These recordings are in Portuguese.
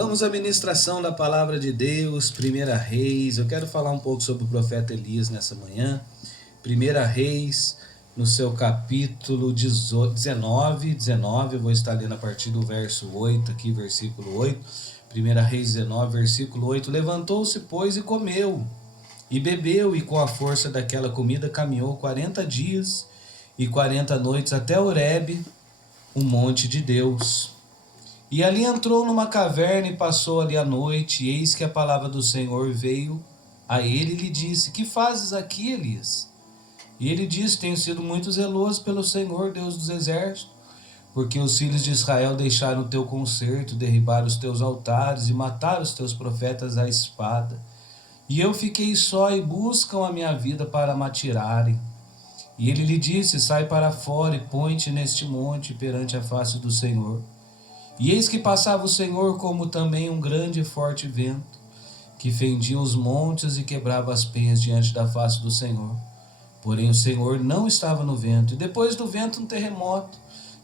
Vamos à ministração da palavra de Deus, 1 Reis. Eu quero falar um pouco sobre o profeta Elias nessa manhã. 1 Reis, no seu capítulo 19, eu vou estar lendo a partir do verso 8 aqui, versículo 8. 1 Reis 19, versículo 8. Levantou-se, pois, e comeu, e bebeu, e com a força daquela comida caminhou 40 dias e 40 noites até Horebe, o monte de Deus. E ali entrou numa caverna e passou ali a noite, e eis que a palavra do Senhor veio a ele e lhe disse: Que fazes aqui, Elias? E ele disse: Tenho sido muito zeloso pelo Senhor, Deus dos exércitos, porque os filhos de Israel deixaram o teu concerto, derribaram os teus altares e mataram os teus profetas à espada. E eu fiquei só e buscam a minha vida para me atirarem. E ele lhe disse: Sai para fora e põe-te neste monte perante a face do Senhor. E eis que passava o Senhor como também um grande e forte vento, que fendia os montes e quebrava as penhas diante da face do Senhor. Porém o Senhor não estava no vento, e depois do vento um terremoto.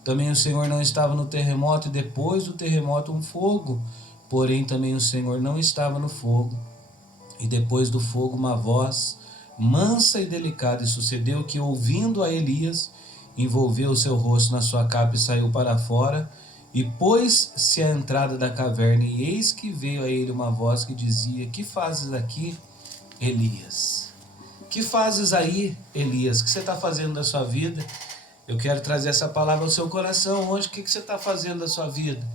Também o Senhor não estava no terremoto, e depois do terremoto um fogo. Porém também o Senhor não estava no fogo. E depois do fogo uma voz mansa e delicada. E sucedeu que, ouvindo a Elias, envolveu o seu rosto na sua capa e saiu para fora, e pôs-se à entrada da caverna, e eis que veio a ele uma voz que dizia: Que fazes aqui, Elias? Que fazes aí, Elias? O que você está fazendo da sua vida? Eu quero trazer essa palavra ao seu coração hoje. O que você está fazendo da sua vida?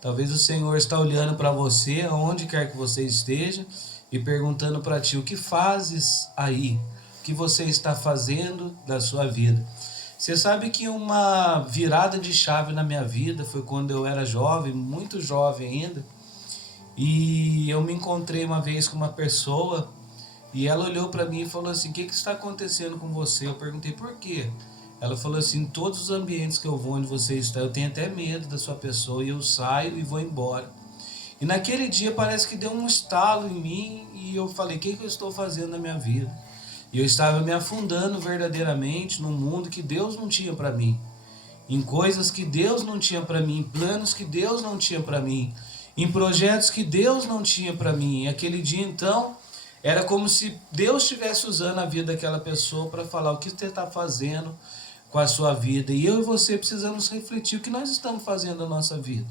Talvez o Senhor está olhando para você, aonde quer que você esteja, e perguntando para ti: O que fazes aí? O que você está fazendo da sua vida? Você sabe que uma virada de chave na minha vida foi quando eu era jovem, muito jovem ainda, e eu me encontrei uma vez com uma pessoa, e ela olhou para mim e falou assim: O que está acontecendo com você? Eu perguntei: Por quê? Ela falou assim: Em todos os ambientes que eu vou, onde você está, eu tenho até medo da sua pessoa, e eu saio e vou embora. E naquele dia parece que deu um estalo em mim, e eu falei: O que eu estou fazendo na minha vida? E eu estava me afundando verdadeiramente num mundo que Deus não tinha para mim, em coisas que Deus não tinha para mim, em planos que Deus não tinha para mim, em projetos que Deus não tinha para mim. E aquele dia então era como se Deus estivesse usando a vida daquela pessoa para falar: O que você está fazendo com a sua vida? E eu e você precisamos refletir o que nós estamos fazendo na nossa vida.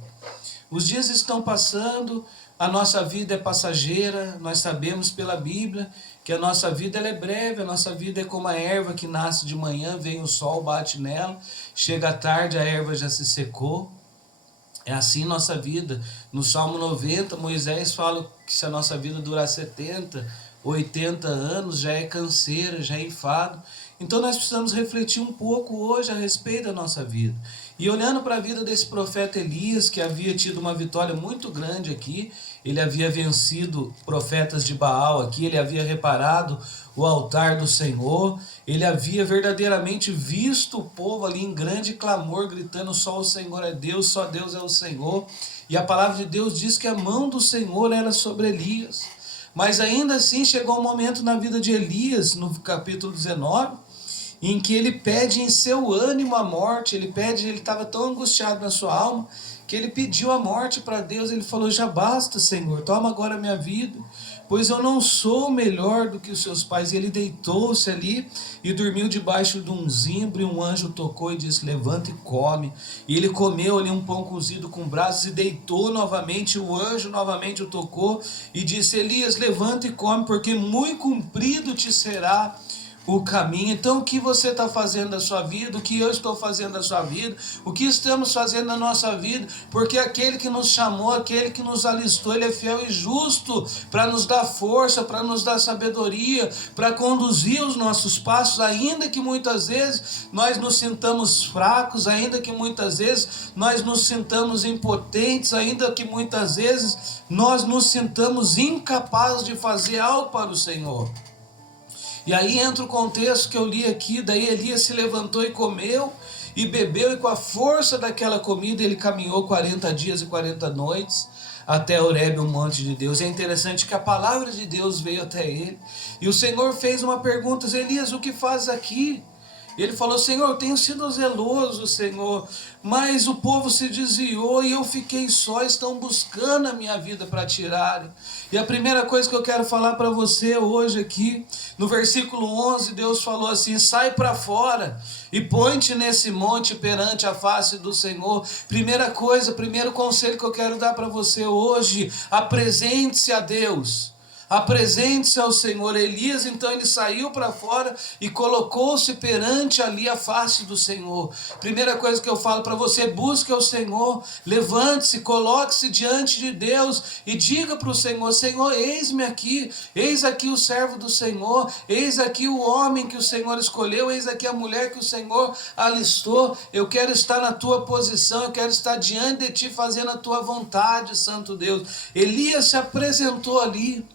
Os dias estão passando, a nossa vida é passageira. Nós sabemos pela Bíblia que a nossa vida ela é breve, a nossa vida é como a erva que nasce de manhã, vem o sol, bate nela, chega à tarde, a erva já se secou. É assim nossa vida. No Salmo 90, Moisés fala que se a nossa vida durar 70, 80 anos, já é canseira, já é enfado. Então nós precisamos refletir um pouco hoje a respeito da nossa vida. E olhando para a vida desse profeta Elias, que havia tido uma vitória muito grande aqui, ele havia vencido profetas de Baal aqui, ele havia reparado o altar do Senhor, ele havia verdadeiramente visto o povo ali em grande clamor, gritando: Só o Senhor é Deus, só Deus é o Senhor. E a palavra de Deus diz que a mão do Senhor era sobre Elias. Mas ainda assim chegou um momento na vida de Elias, no capítulo 19, em que ele pede em seu ânimo a morte. Ele estava tão angustiado na sua alma, que ele pediu a morte para Deus. Ele falou: Já basta, Senhor, toma agora a minha vida, pois eu não sou melhor do que os seus pais. E ele deitou-se ali e dormiu debaixo de um zimbro, e um anjo tocou e disse: Levanta e come. E ele comeu ali um pão cozido com braços e deitou novamente. O anjo novamente o tocou e disse: Elias, levanta e come, porque muito comprido te será o caminho. Então, o que você está fazendo da sua vida? O que eu estou fazendo da sua vida? O que estamos fazendo na nossa vida? Porque aquele que nos chamou, aquele que nos alistou, ele é fiel e justo para nos dar força, para nos dar sabedoria, para conduzir os nossos passos, ainda que muitas vezes nós nos sintamos fracos, ainda que muitas vezes nós nos sintamos impotentes, ainda que muitas vezes nós nos sintamos incapazes de fazer algo para o Senhor. E aí entra o contexto que eu li aqui. Daí Elias se levantou e comeu e bebeu, e com a força daquela comida ele caminhou 40 dias e 40 noites até Horebe, o monte de Deus. É interessante que a palavra de Deus veio até ele, e o Senhor fez uma pergunta: Elias, o que fazes aqui? Ele falou: Senhor, eu tenho sido zeloso, Senhor, mas o povo se desviou e eu fiquei só, estão buscando a minha vida para tirarem. E a primeira coisa que eu quero falar para você hoje aqui, no versículo 11, Deus falou assim: sai para fora e põe-te nesse monte perante a face do Senhor. Primeira coisa, primeiro conselho que eu quero dar para você hoje: apresente-se a Deus. Apresente-se ao Senhor. Elias então ele saiu para fora e colocou-se perante ali a face do Senhor. Primeira coisa que eu falo para você: busque ao Senhor, levante-se, coloque-se diante de Deus e diga para o Senhor: Senhor, eis-me aqui, eis aqui o servo do Senhor, eis aqui o homem que o Senhor escolheu, eis aqui a mulher que o Senhor alistou. Eu quero estar na tua posição, eu quero estar diante de ti fazendo a tua vontade, Santo Deus. Elias se apresentou ali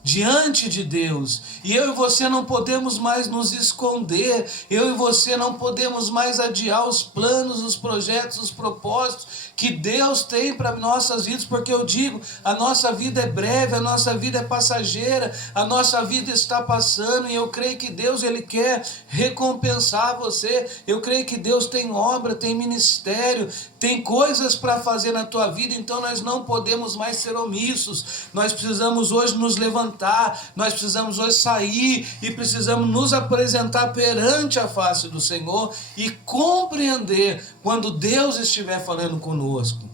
diante de Deus, e eu e você não podemos mais nos esconder, eu e você não podemos mais adiar os planos, os projetos, os propósitos que Deus tem para nossas vidas, porque eu digo, a nossa vida é breve, a nossa vida é passageira, a nossa vida está passando, e eu creio que Deus ele quer recompensar você, eu creio que Deus tem obra, tem ministério, tem coisas para fazer na tua vida, então nós não podemos mais ser omissos, nós precisamos hoje nos levantar, nós precisamos hoje sair e precisamos nos apresentar perante a face do Senhor e compreender quando Deus estiver falando conosco.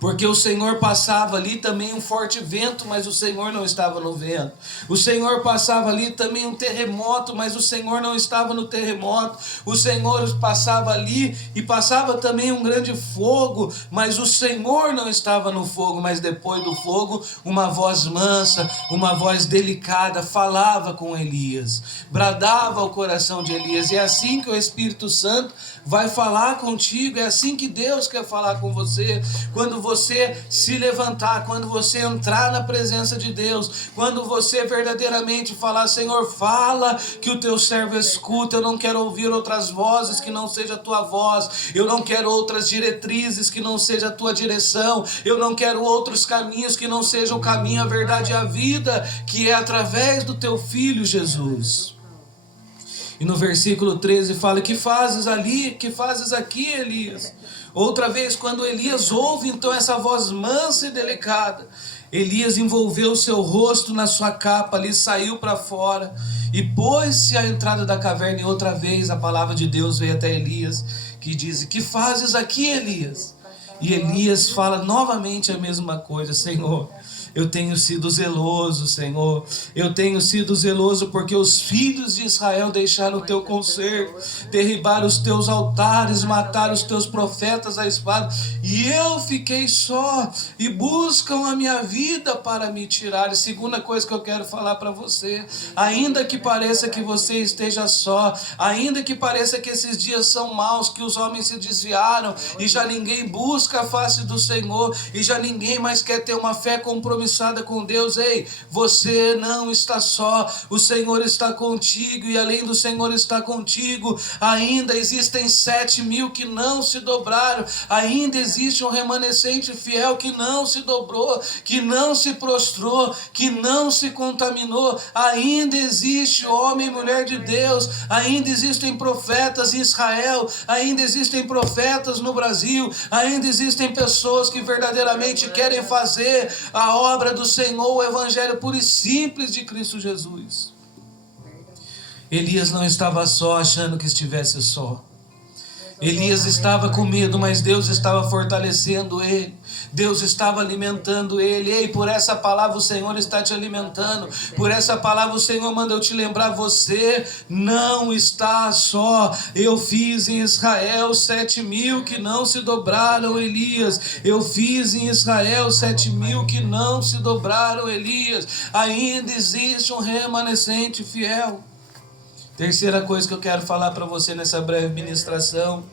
Porque o Senhor passava ali também um forte vento, mas o Senhor não estava no vento. O Senhor passava ali também um terremoto, mas o Senhor não estava no terremoto. O Senhor passava ali e passava também um grande fogo, mas o Senhor não estava no fogo. Mas depois do fogo, uma voz mansa, uma voz delicada falava com Elias, bradava ao coração de Elias. E é assim que o Espírito Santo vai falar contigo, é assim que Deus quer falar com você. Quando você se levantar, quando você entrar na presença de Deus, quando você verdadeiramente falar: Senhor, fala que o teu servo escuta, eu não quero ouvir outras vozes que não seja a tua voz, eu não quero outras diretrizes que não seja a tua direção, eu não quero outros caminhos que não seja o caminho, a verdade e a vida, que é através do teu Filho Jesus. E no versículo 13 fala: que fazes ali, que fazes aqui, Elias? Outra vez, quando Elias ouve então essa voz mansa e delicada, Elias envolveu o seu rosto na sua capa ali, saiu para fora e pôs-se à entrada da caverna. E outra vez a palavra de Deus veio até Elias, que diz: que fazes aqui, Elias? E Elias fala novamente a mesma coisa: Senhor, eu tenho sido zeloso, Senhor, eu tenho sido zeloso porque os filhos de Israel deixaram o teu conselho, derribaram os teus altares, mataram os teus profetas à espada, e eu fiquei só, e buscam a minha vida para me tirar. E segunda coisa que eu quero falar para você: ainda que pareça que você esteja só, ainda que pareça que esses dias são maus, que os homens se desviaram, e já ninguém busca a face do Senhor, e já ninguém mais quer ter uma fé compromissada com Deus, ei, você não está só, o Senhor está contigo, e além do Senhor estar contigo, ainda existem 7.000 que não se dobraram, ainda existe um remanescente fiel que não se dobrou, que não se prostrou, que não se contaminou, ainda existe homem e mulher de Deus, ainda existem profetas em Israel, ainda existem profetas no Brasil, ainda existem pessoas que verdadeiramente querem fazer a obra do Senhor, o evangelho puro e simples de Cristo Jesus. Elias não estava só, achando que estivesse só. Elias estava com medo, mas Deus estava fortalecendo ele, Deus estava alimentando ele. Ei, por essa palavra o Senhor está te alimentando, por essa palavra o Senhor manda eu te lembrar: você não está só. Eu fiz em Israel 7.000 que não se dobraram, Elias. Eu fiz em Israel 7.000 que não se dobraram, Elias. Ainda existe um remanescente fiel. Terceira coisa que eu quero falar para você nessa breve ministração: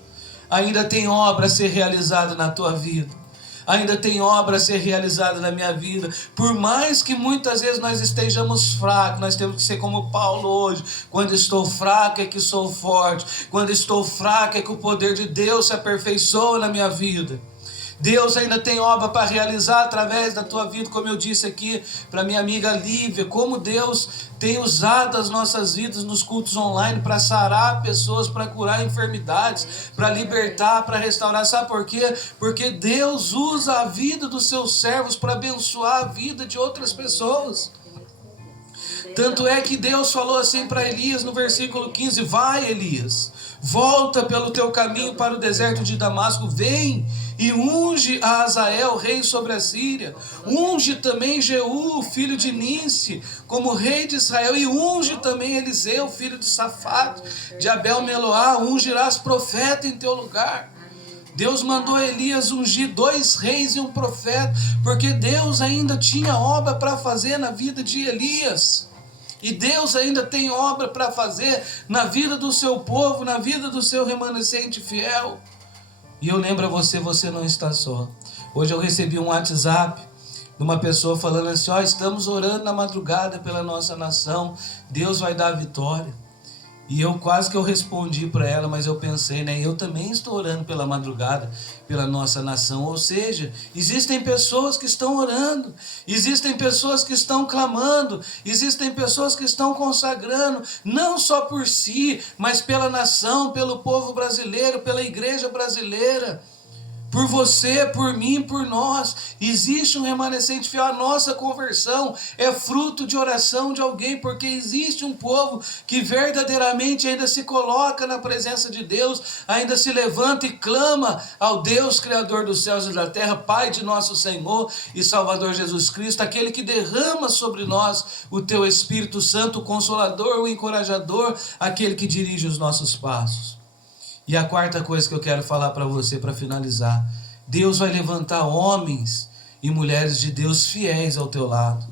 ainda tem obra a ser realizada na tua vida, ainda tem obra a ser realizada na minha vida. Por mais que muitas vezes nós estejamos fracos, nós temos que ser como Paulo hoje: quando estou fraco é que sou forte, quando estou fraco é que o poder de Deus se aperfeiçoa na minha vida. Deus ainda tem obra para realizar através da tua vida, como eu disse aqui para minha amiga Lívia, como Deus tem usado as nossas vidas nos cultos online para sarar pessoas, para curar enfermidades, para libertar, para restaurar. Sabe por quê? Porque Deus usa a vida dos seus servos para abençoar a vida de outras pessoas. Tanto é que Deus falou assim para Elias no versículo 15: vai, Elias, volta pelo teu caminho para o deserto de Damasco, vem e unge a Azael, rei sobre a Síria, unge também Jeú, filho de Ninsi, como rei de Israel, e unge também Eliseu, filho de Safate, de Abel-Meloá, ungirás profeta em teu lugar. Deus mandou Elias ungir 2 reis e um profeta, porque Deus ainda tinha obra para fazer na vida de Elias. E Deus ainda tem obra para fazer na vida do seu povo, na vida do seu remanescente fiel. E eu lembro a você, você não está só. Hoje eu recebi um WhatsApp de uma pessoa falando assim: estamos orando na madrugada pela nossa nação, Deus vai dar a vitória. E eu quase que eu respondi para ela, mas eu pensei, eu também estou orando pela madrugada, pela nossa nação. Ou seja, existem pessoas que estão orando, existem pessoas que estão clamando, existem pessoas que estão consagrando, não só por si, mas pela nação, pelo povo brasileiro, pela igreja brasileira. Por você, por mim, por nós. Existe um remanescente fiel. A nossa conversão é fruto de oração de alguém, porque existe um povo que verdadeiramente ainda se coloca na presença de Deus, ainda se levanta e clama ao Deus Criador dos céus e da terra, Pai de nosso Senhor e Salvador Jesus Cristo, aquele que derrama sobre nós o teu Espírito Santo, o Consolador, o Encorajador, aquele que dirige os nossos passos. E a quarta coisa que eu quero falar para você, para finalizar: Deus vai levantar homens e mulheres de Deus fiéis ao teu lado.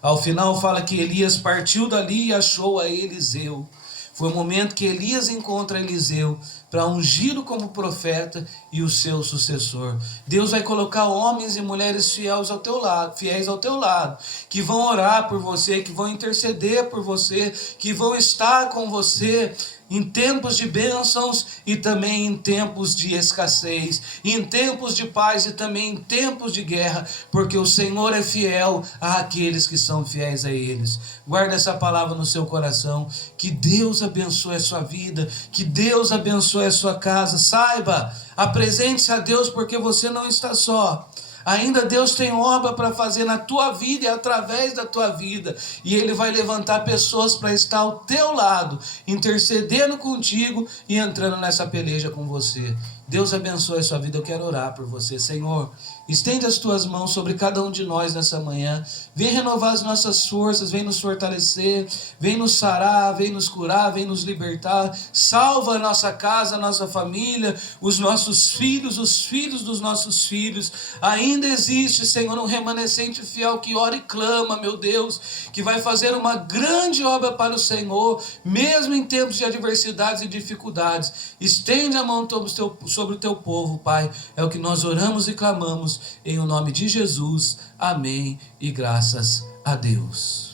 Ao final fala que Elias partiu dali e achou a Eliseu. Foi o momento que Elias encontra Eliseu para ungí-lo como profeta e o seu sucessor. Deus vai colocar homens e mulheres fiéis ao teu lado, que vão orar por você, que vão interceder por você, que vão estar com você em tempos de bênçãos e também em tempos de escassez, em tempos de paz e também em tempos de guerra, porque o Senhor é fiel àqueles que são fiéis a eles. Guarda essa palavra no seu coração. Que Deus abençoe a sua vida, que Deus abençoe a sua casa. Saiba, apresente-se a Deus, porque você não está só. Ainda Deus tem obra para fazer na tua vida e através da tua vida. E Ele vai levantar pessoas para estar ao teu lado, intercedendo contigo e entrando nessa peleja com você. Deus abençoe a sua vida. Eu quero orar por você. Senhor, estende as tuas mãos sobre cada um de nós nessa manhã. Vem renovar as nossas forças, vem nos fortalecer, vem nos sarar, vem nos curar, vem nos libertar. Salva a nossa casa, a nossa família, os nossos filhos, os filhos dos nossos filhos. Ainda existe, Senhor, um remanescente fiel que ora e clama, meu Deus, que vai fazer uma grande obra para o Senhor, mesmo em tempos de adversidades e dificuldades. Estende a mão sobre o teu povo, Pai. É o que nós oramos e clamamos em o nome de Jesus. Amém e graças a Deus.